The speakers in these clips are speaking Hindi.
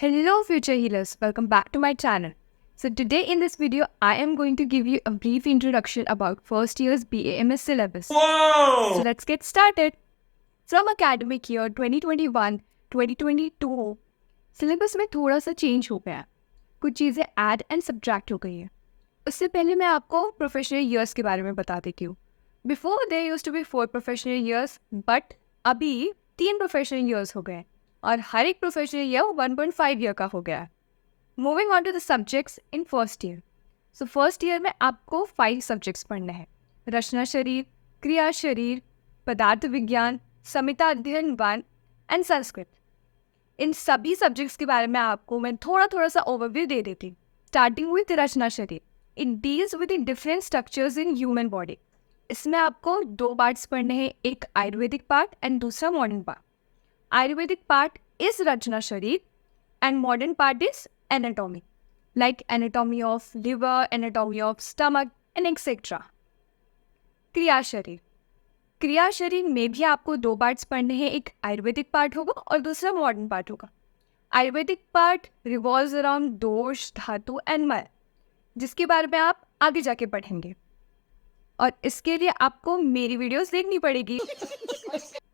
Hello future healers, welcome back to my channel. So today in this video, I am going to give you a brief introduction about first year's BAMS syllabus. Whoa! So let's get started. From academic year 2021-2022, syllabus में थोड़ा सा चेंज हो गया है. कुछ चीज़ें ऐड एंड सब्ट्रैक्ट हो गई है. उससे पहले मैं आपको प्रोफेशनल ईयर्स के बारे में बता देती हूँ. Before there used to be 4 professional years, but अभी 3 प्रोफेशनल ईयर्स हो गए और हर एक प्रोफेशनल ईयर 1.5 ईयर का हो गया है. Moving on to the subjects in first year. So first year में आपको 5 सब्जेक्ट्स पढ़ने हैं. रचना शरीर, क्रिया शरीर, पदार्थ विज्ञान, संहिता अध्ययन 1 एंड संस्कृत. इन सभी सब्जेक्ट्स के बारे में आपको मैं थोड़ा सा ओवरव्यू दे देती हूँ. Starting with Rachana Sharir. It deals with the different structures in human body. इसमें आपको 2 पार्ट्स पढ़ने हैं, एक आयुर्वेदिक पार्ट एंड दूसरा modern part. Ayurvedic part is Rachana Sharir and modern part is anatomy, like anatomy of liver, anatomy of stomach and etc. क्रिया शरीर. क्रिया शरीर में भी आपको 2 पार्ट्स पढ़ने हैं, एक आयुर्वेदिक पार्ट होगा और दूसरा मॉडर्न पार्ट होगा. आयुर्वेदिक पार्ट रिवॉल्व्स अराउंड दोष, धातु एंड मल, जिसके बारे में आप आगे जाके पढ़ेंगे और इसके लिए आपको मेरी वीडियोस देखनी पड़ेगी.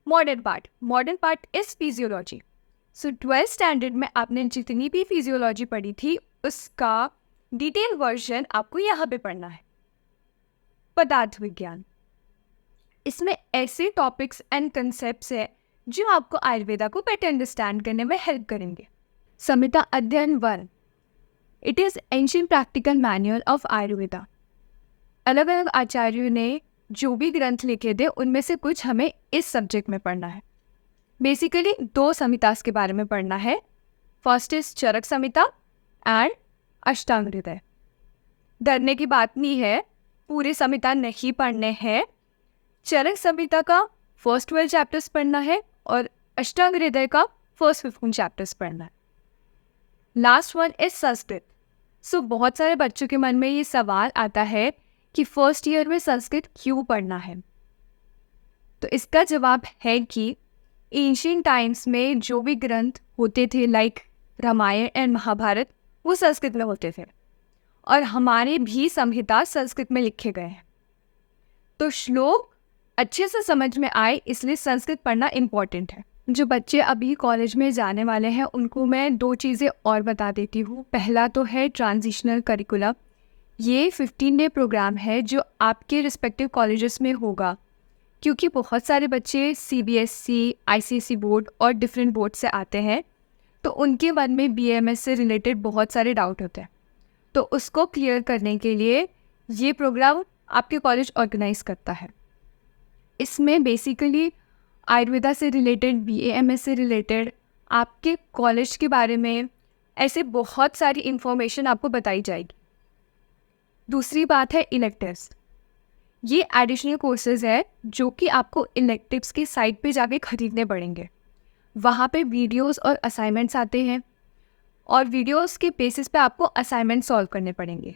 Modern part is physiology. So 12th standard में आपने जितनी भी फिजियोलॉजी पढ़ी थी उसका डिटेल वर्जन आपको यहाँ पे पढ़ना है. पदार्थ विज्ञान. इसमें ऐसे टॉपिक्स एंड कंसेप्ट्स है जो आपको आयुर्वेदा को बेटर अंडरस्टैंड करने में हेल्प करेंगे. संहिता अध्ययन 1. It is ancient practical manual of Ayurveda. अलग अलग आचार्यों ने जो भी ग्रंथ लिखे थे उनमें से कुछ हमें इस सब्जेक्ट में पढ़ना है. बेसिकली 2 संहितास के बारे में पढ़ना है. First is Charak Samhita and Ashtanga Hridaya. डरने की बात नहीं है, पूरे संहिता नहीं पढ़ने हैं. चरक संहिता का फर्स्ट 12 चैप्टर्स पढ़ना है और अष्टांग हृदय का फर्स्ट 15 चैप्टर्स पढ़ना है. Last one is Sanskrit. So बहुत सारे बच्चों के मन में ये सवाल आता है कि फर्स्ट ईयर में संस्कृत क्यों पढ़ना है. तो इसका जवाब है कि एंशिएंट टाइम्स में जो भी ग्रंथ होते थे लाइक रामायण एंड महाभारत, वो संस्कृत में होते थे और हमारे भी संहिता संस्कृत में लिखे गए हैं. तो श्लोक अच्छे से समझ में आए इसलिए संस्कृत पढ़ना इम्पॉर्टेंट है. जो बच्चे अभी कॉलेज में जाने वाले हैं उनको मैं 2 चीज़ें और बता देती हूँ. पहला तो है ट्रांजिशनल करिकुलम. ये 15 डे प्रोग्राम है जो आपके रिस्पेक्टिव कॉलेजेस में होगा, क्योंकि बहुत सारे बच्चे CBSE, ICSE बोर्ड और डिफरेंट बोर्ड से आते हैं, तो उनके मन में BAMS से रिलेटेड बहुत सारे डाउट होते हैं. तो उसको क्लियर करने के लिए ये प्रोग्राम आपके कॉलेज ऑर्गेनाइज करता है. इसमें बेसिकली आयुर्वेदा से रिलेटेड, BAMS से रिलेटेड आपके कॉलेज के बारे में ऐसे बहुत सारी इन्फॉर्मेशन आपको बताई जाएगी. दूसरी बात है इलेक्टिव्स. ये एडिशनल कोर्सेज है जो कि आपको इलेक्टिव्स के साइट पे जाके खरीदने पड़ेंगे. वहाँ पे वीडियोस और असाइनमेंट्स आते हैं और वीडियोस के बेसिस पे आपको असाइनमेंट सॉल्व करने पड़ेंगे.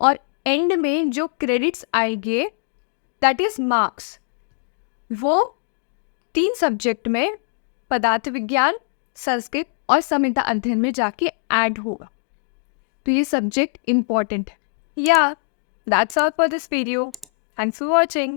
और एंड में जो क्रेडिट्स आएंगे दैट इज़ मार्क्स, वो 3 सब्जेक्ट में पदार्थ विज्ञान, संस्कृत और संहिता अध्ययन में जाके ऐड होगा. तो ये सब्जेक्ट इम्पॉर्टेंट है. या That's all for this video. Thanks for watching.